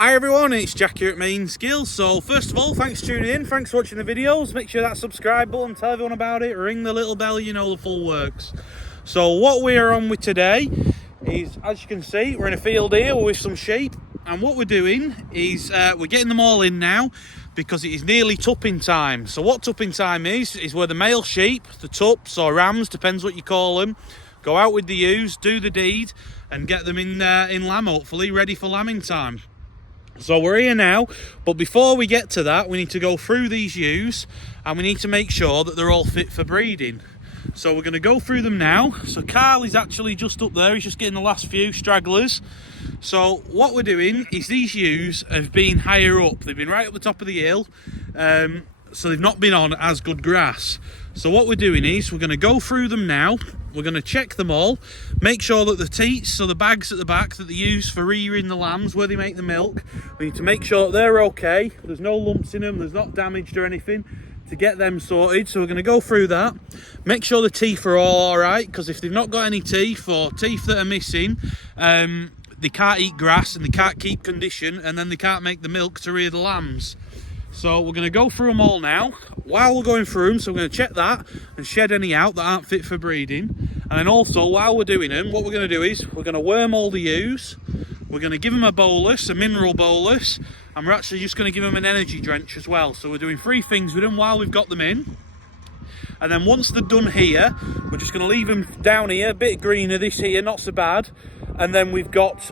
Hi everyone, it's Jack here at Mainsgill. So first of all, thanks for tuning in, thanks for watching the videos. Make sure that subscribe button, tell everyone about it, ring the little bell, you know the full works. So what we're on with today is, as you can see, we're in a field here with some sheep, and what we're doing is we're getting them all in now because it is nearly tupping time. So what tupping time is where the male sheep, the tups or rams, depends what you call them, go out with the ewes, do the deed and get them in lamb, hopefully ready for lambing time. So we're here now, but before we get to that, we need to go through these ewes and we need to make sure that they're all fit for breeding. So we're going to go through them now. So Karl is actually just up there, he's just getting the last few stragglers. So what we're doing is these ewes have been higher up, they've been right up the top of the hill, so they've not been on as good grass. So what we're doing is we're going to go through them now. We're going to check them all, make sure that the teats, so the bags at the back that they use for rearing the lambs where they make the milk, we need to make sure that they're okay, there's no lumps in them, there's not damaged or anything, to get them sorted. So we're going to go through that, make sure the teeth are all right, because if they've not got any teeth or teeth that are missing, they can't eat grass and they can't keep condition, and then they can't make the milk to rear the lambs. So we're going to go through them all now. While we're going through them, so we're going to check that and shed any out that aren't fit for breeding. And then also, while we're doing them, what we're going to do is we're going to worm all the ewes. We're going to give them a bolus, a mineral bolus, and we're actually just going to give them an energy drench as well. So we're doing 3 things with them while we've got them in. And then once they're done here, we're just going to leave them down here, a bit greener this here, not so bad. And then we've got,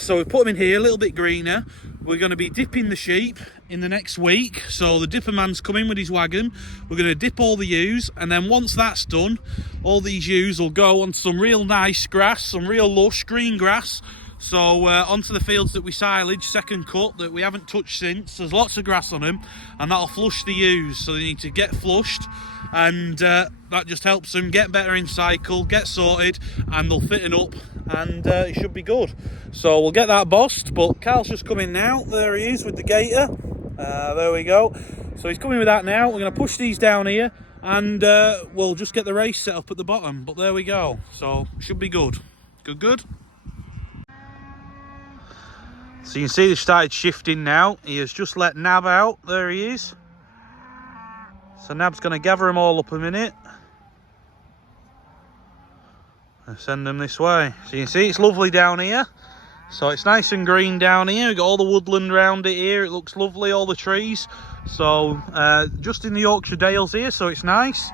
so we put them in here, a little bit greener. We're going to be dipping the sheep in the next week. So the dipper man's coming with his wagon. We're going to dip all the ewes, and then once that's done, all these ewes will go on some real nice grass, some real lush green grass. So onto the fields that we silage, second cut, that we haven't touched since. There's lots of grass on them, and that'll flush the ewes, so they need to get flushed, and that just helps them get better in cycle, get sorted, and they'll fitten up, and it should be good. So we'll get that bossed, but Karl's just coming now. There he is with the gator. There we go. So he's coming with that now. We're going to push these down here, and we'll just get the race set up at the bottom. But there we go. So should be good. Good. So you can see they've started shifting now. He has just let Nab out. There he is. So Nab's going to gather them all up a minute and send them this way. So you can see it's lovely down here. So it's nice and green down here. We've got all the woodland around it here. It looks lovely, all the trees. So just in the Yorkshire Dales here, so it's nice.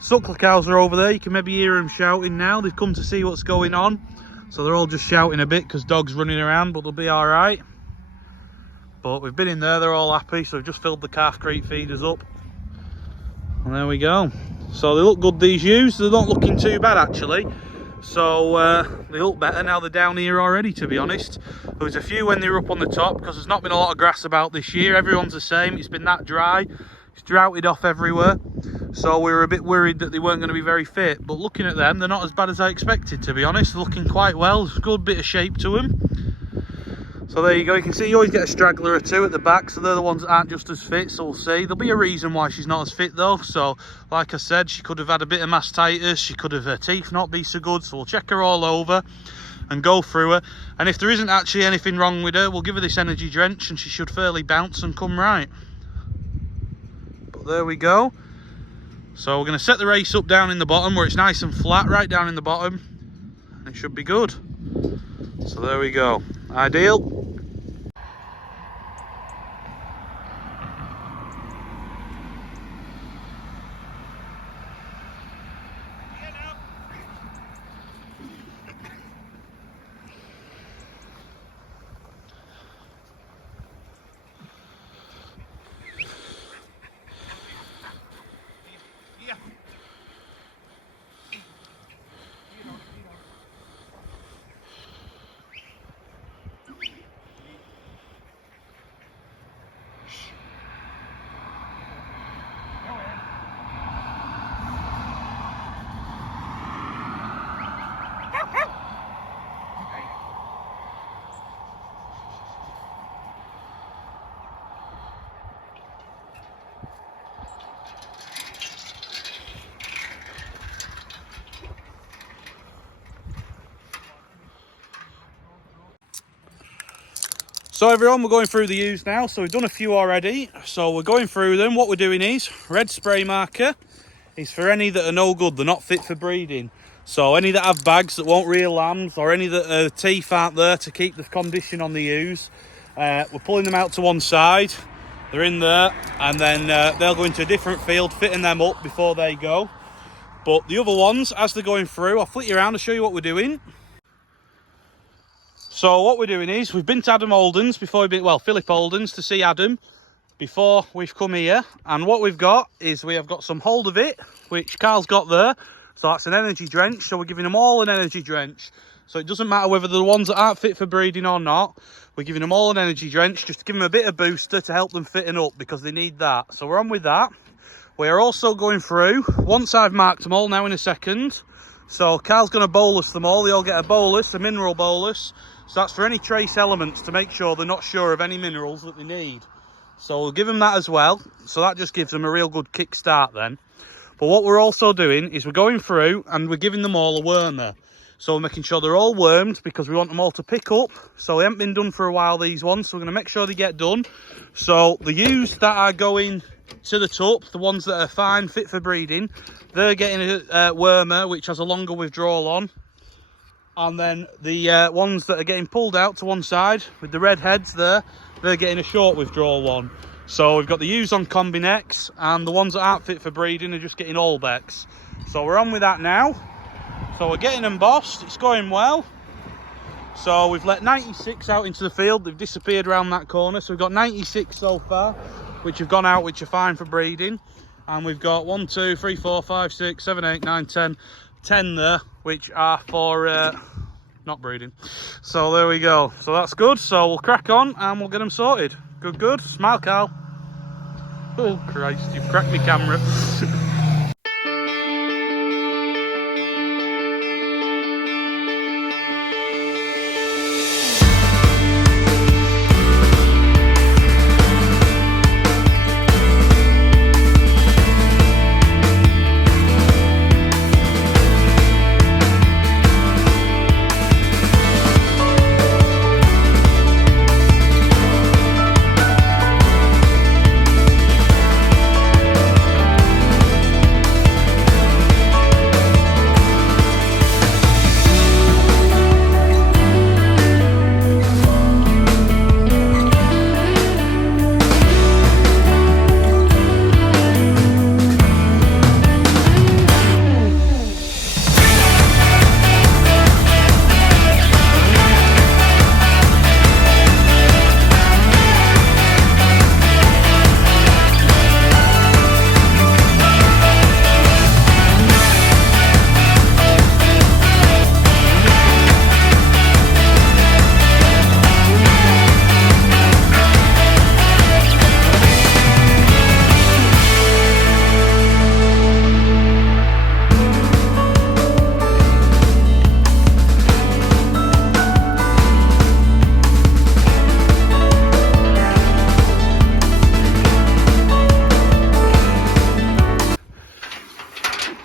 Suckler cows are over there. You can maybe hear them shouting now. They've come to see what's going on. So they're all just shouting a bit because dogs running around, but they'll be all right. But we've been in there, they're all happy. So we've just filled the calf crate feeders up. And there we go. So they look good, these ewes. They're not looking too bad, actually. So they look better now they're down here already, to be honest. There was a few when they were up on the top because there's not been a lot of grass about this year. Everyone's the same. It's been that dry. It's droughted off everywhere. So we were a bit worried that they weren't going to be very fit. But looking at them, they're not as bad as I expected, to be honest. They're looking quite well. There's a good bit of shape to them. So there you go. You can see you always get a straggler or two at the back. So they're the ones that aren't just as fit. So we'll see. There'll be a reason why she's not as fit though. So like I said, she could have had a bit of mastitis. She could have her teeth not be so good. So we'll check her all over and go through her. And if there isn't actually anything wrong with her, we'll give her this energy drench and she should fairly bounce and come right. But there we go. So we're going to set the race up down in the bottom where it's nice and flat, right down in the bottom. And it should be good. So there we go. Ideal. So everyone, we're going through the ewes now. So we've done a few already. So we're going through them. What we're doing is, red spray marker is for any that are no good, they're not fit for breeding. So any that have bags that won't rear lambs, or any that teeth aren't there to keep the condition on the ewes, we're pulling them out to one side. They're in there, and then they'll go into a different field, fitting them up before they go. But the other ones, as they're going through, I'll flick you around to show you what we're doing. So what we're doing is, we've been to Adam Holden's before we've been, well, Philip Holden's to see Adam before we've come here. And what we've got is we have got some Hold of It, which Karl's got there. So that's an energy drench. So we're giving them all an energy drench. So it doesn't matter whether they're the ones that aren't fit for breeding or not. We're giving them all an energy drench just to give them a bit of booster to help them fitting up, because they need that. So we're on with that. We're also going through, once I've marked them all now in a second. So Karl's going to bolus them all. They all get a bolus, a mineral bolus. So that's for any trace elements, to make sure they're not sure of any minerals that they need. So we'll give them that as well. So that just gives them a real good kick start then. But what we're also doing is we're going through and we're giving them all a wormer. So we're making sure they're all wormed, because we want them all to pick up. So they haven't been done for a while, these ones. So we're going to make sure they get done. So the ewes that are going to the tup, the ones that are fine, fit for breeding, they're getting a wormer, which has a longer withdrawal on. And then the ones that are getting pulled out to one side with the red heads there, they're getting a short withdrawal one. So we've got the ewes on combi necks, and the ones that aren't fit for breeding are just getting all becks. So we're on with that now. So we're getting them bossed, it's going well. So we've let 96 out into the field, they've disappeared around that corner. So we've got 96 so far, which have gone out, which are fine for breeding. And we've got 1, 2, 3, 4, 5, 6, 7, 8, 9, 10, 10 there, which are for not breeding. So there we go. So that's good. So we'll crack on and we'll get them sorted. Good, good. Smile, Karl. Oh, Christ, you've cracked my camera.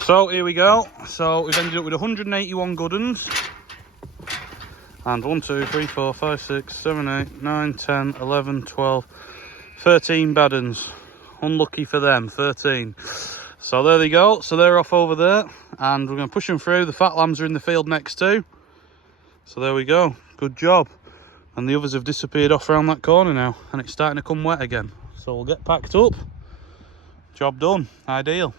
So here we go. So we've ended up with 181 good uns. And 1, 2, 3, 4, 5, 6, 7, 8, 9, 10, 11, 12, 13 bad uns. Unlucky for them, 13. So there they go. So they're off over there. And we're going to push them through. The fat lambs are in the field next too. So there we go. Good job. And the others have disappeared off around that corner now. And it's starting to come wet again. So we'll get packed up. Job done. Ideal.